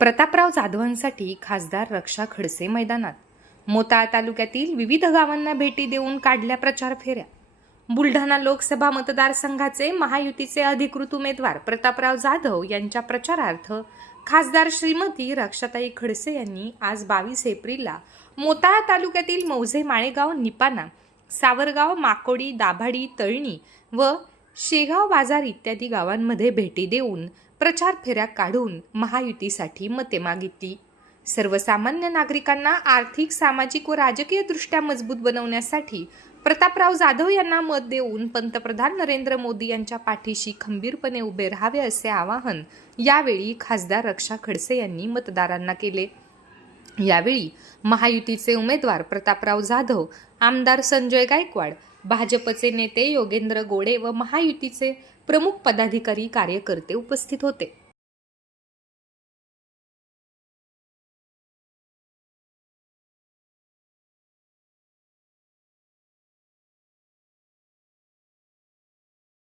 प्रतापराव जाधवांसाठी खासदार रक्षा खडसे मैदानात. मोताळा तालुक्यातील विविध गावांना भेटी देऊन काढल्या प्रचार फेऱ्या. बुलढाणा लोकसभा मतदारसंघाचे महायुतीचे अधिकृत उमेदवार प्रतापराव जाधव यांच्या प्रचारार्थ खासदार श्रीमती रक्षाताई खडसे यांनी आज बावीस एप्रिलला मोताळा तालुक्यातील मौजे माळेगाव निपाणा सावरगाव माकोडी दाभाडी तळणी व शेगाव बाजार इत्यादी गावांमध्ये भेटी देऊन प्रचार फेऱ्या काढून महायुतीसाठी मते मागितली. सर्वसामान्य नागरिकांना आर्थिक सामाजिक व राजकीय दृष्ट्या मजबूत बनवण्यासाठी प्रतापराव जाधव यांना मत देऊन पंतप्रधान नरेंद्र मोदी यांच्या पाठीशी खंबीरपणे उभे राहावे असे आवाहन यावेळी खासदार रक्षा खडसे यांनी मतदारांना केले. यावेळी महायुतीचे उमेदवार प्रतापराव जाधव आमदार संजय गायकवाड भाजपचे नेते योगेंद्र गोडे व महायुतीचे प्रमुख पदाधिकारी कार्यकर्ते उपस्थित होते.